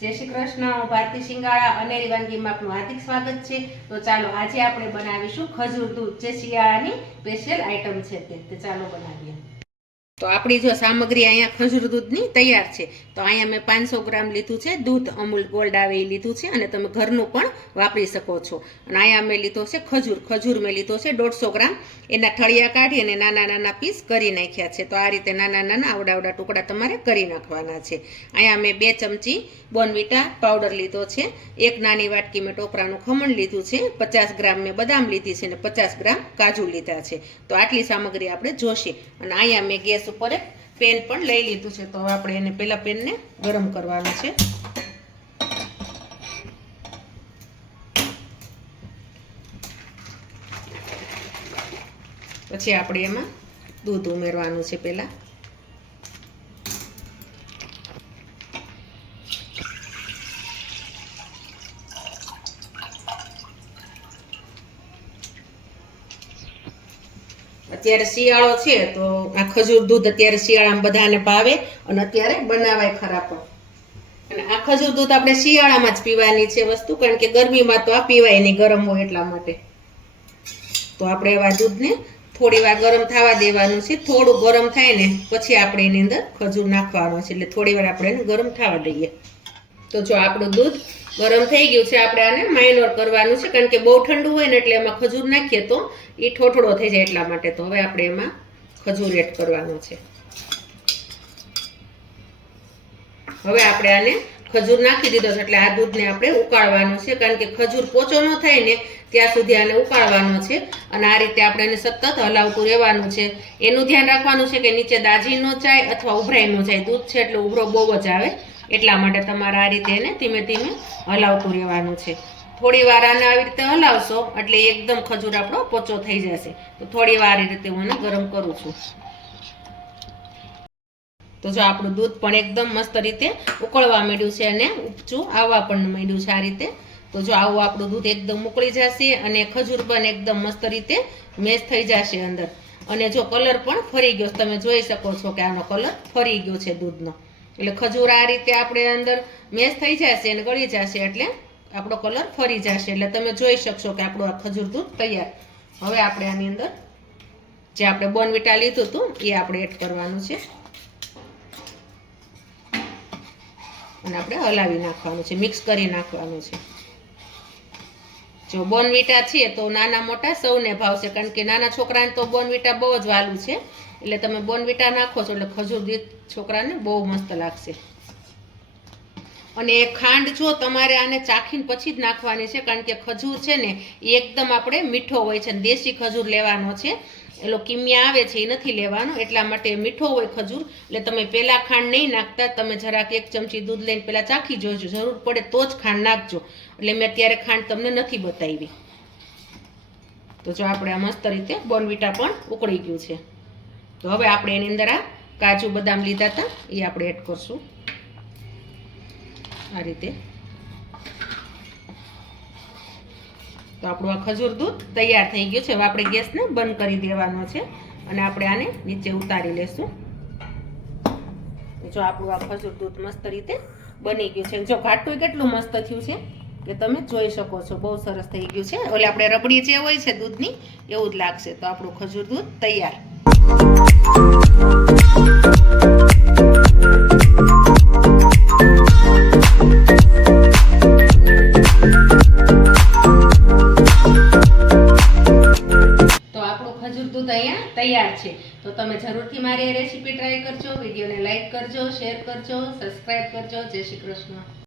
जय श्री कृष्ण। हूँ भारती सिंगाड़ा अनेरी वानगीमां आपनुं हार्दिक स्वागत है। तो चलो आज आपणे बनावीशुं खजूर दूध, जे शियाळानी स्पेशियल आइटम छे ते चालो बनावीए। तो आपणी जो सामग्री अहींया खजूर दूधनी तैयार है। तो अहींया मैं 500 ग्राम लीधुं छे दूध, अमूल गोल्ड आवे ए लीधुं छे अने तमे घरनुं पण वापरी शको छो। अने अहींया मैं लीधो छे खजूर मैं लीधो छे 150 ग्राम। एना ठळिया काढी अने नाना नाना पीस करी नाख्या छे। तो आ रीते नाना नाना आवडा आवडा टुकड़ा तमारे करी नाखवाना छे। अहींया मैं 2 चमची बोर्नविटा पाउडर लीधो छे, 1 नानी वाटकी में टोपरानुं खमण लीधुं छे, 50 ग्राम में बदाम लीधी छे अने 50 ग्राम काजू लीधा छे। तो आटली सामग्री आपणे जोशे। अने अहींया मैं गैस पर एक पेन पण लई लीधुं छे। तो आपणे एने पहेला पेन ने गरम करवानुं छे। पछी आपणे एमां दूध उमेरवानुं छे। पहेला अत्यारे शियाळो छे तो आ खजूर दूध अत्यारे शियाळामां बधाने भावे अने अत्यारे बनावाय खरा पण। अने आ खजूर दूध आपणे शियाळामां ज पीवानी छे वस्तु, कारण के गरमीमां तो आ पीवाय नहीं, गरम होय એટલા માટે। तो आपणे आ दूधने थोड़ी वार गरम थवा देवानुं छे। थोड़ुं गरम थाय ने पछी आपणे एनी अंदर खजूर नाखवानो छे, એટલે थोड़ी वार आपणे એને गरम थवा दઈએ। तो जो આપણું दूध गरम થઈ ગયું છે, આપણે આને માઇનોર કરવાનું છે, કારણ કે બહુ ઠંડુ હોય ને એટલે એમાં ખજૂર નાખીએ તો એ ઠોઠડો થઈ જાય એટલા માટે। તો હવે આપણે એમાં ખજૂર એડ કરવાનો છે। હવે આપણે આને ખજૂર નાખી દીધો છે એટલે આ દૂધને આપણે ઉકાળવાનું છે, કારણ કે ખજૂર પોચો ન થાય ને ત્યાં સુધી આને ઉકાળવાનો છે। અને આ રીતે આપણે એને સતત હલાવતું રહેવાનું છે। એનું ધ્યાન રાખવાનું છે કે નીચે દાજી ન જાય અથવા ઉભરાઈ ન જાય। દૂધ છે એટલે ઉભરો બહુ જ આવે, એટલા માટે તમારે આ રીતે એને ધીમે ધીમે હલાવતું રહેવાનું છે। થોડી વાર આને આવી રીતે હલાવશો એટલે એકદમ ખજૂર આપણો પોચો થઈ જશે। તો થોડી વાર આ રીતે હું એને ગરમ કરું છું। તો જો આપણું દૂધ પણ એકદમ મસ્ત રીતે ઉકળવા માંડ્યું છે અને ઉપચું આવવા પણ માંડ્યું છે આ રીતે। તો જો આવું આપણું દૂધ એકદમ ઉકળી જશે અને ખજૂર પણ એકદમ મસ્ત રીતે મેશ થઈ જશે અંદર। અને જો કલર પણ ફરી ગયો, તમે જોઈ શકો છો કે આનો કલર ફરી ગયો છે દૂધનો। એટલે ખજૂર આ રીતે આપણે અંદર મેશ થઈ જશે અને ગળી જશે એટલે આપણો કલર ફરી જશે। એટલે તમે જોઈ શકશો કે આપણું આ ખજૂર દૂધ તૈયાર। હવે આપણે આની અંદર જે આપણે બોર્નવિટા લીધું હતું એ આપણે એડ કરવાનું છે અને આપણે હલાવી નાખવાનું છે, મિક્સ કરી નાખવાનું છે। જો બોર્નવિટા છે તો નાના મોટા સૌને ભાવશે, કારણ કે નાના છોકરાને તો બોર્નવિટા બહુ જ વાલું છે। એટલે તમે બોર્નવિટા નાખો છો એટલે ખજૂર દૂધ છોકરાને બહુ મસ્ત લાગશે। અને ખાંડ જો તમારે આને ચાખીને પછી જ નાખવાની છે, કારણ કે ખજૂર છે ને એ એકદમ આપણે મીઠો હોય છે। દેશી ખજૂર લેવાનો છે, એલો કિમિયા આવે છે એ નથી લેવાનો, એટલા માટે મીઠો હોય ખજૂર। એટલે તમે પહેલાં ખાંડ નહીં નાખતા, તમે જરાક 1 ચમચી દૂધ લઈને પહેલાં ચાખી જોજો, જરૂર પડે તો જ ખાંડ નાખજો। એટલે મેં અત્યારે ખાંડ તમને નથી બતાવી। તો જો આપણે આ મસ્ત રીતે બોર્નવિટા પણ ઉકળી ગયું છે। તો હવે આપણે એની અંદર આ કાજુ બદામ લીધા હતા એ આપણે એડ કરશું આ રીતે। તો આપણું આ ખજૂર દૂધ તૈયાર થઈ ગયું છે। હવે આપણે ગેસને બંધ કરી દેવાનો છે અને આપણે આને નીચે ઉતારી લેશું। જો આપણું આ ખજૂર દૂધ મસ્ત રીતે બની ગયું છે। જો ઘાટું કેટલું મસ્ત થયું છે કે તમે જોઈ શકો છો, બહુ સરસ થઈ ગયું છે। એટલે આપણે રબડી જે હોય છે દૂધની એવું જ લાગશે। તો આપણું ખજૂર દૂધ તૈયાર। ખજૂર દૂધ અહીંયા તૈયાર છે। તો તમે જરૂરથી મારી રેસીપી ટ્રાય કરજો, વિડીયોને લાઈક કરજો, શેર કરજો, સબસ્ક્રાઈબ કરજો। જય શ્રી કૃષ્ણ।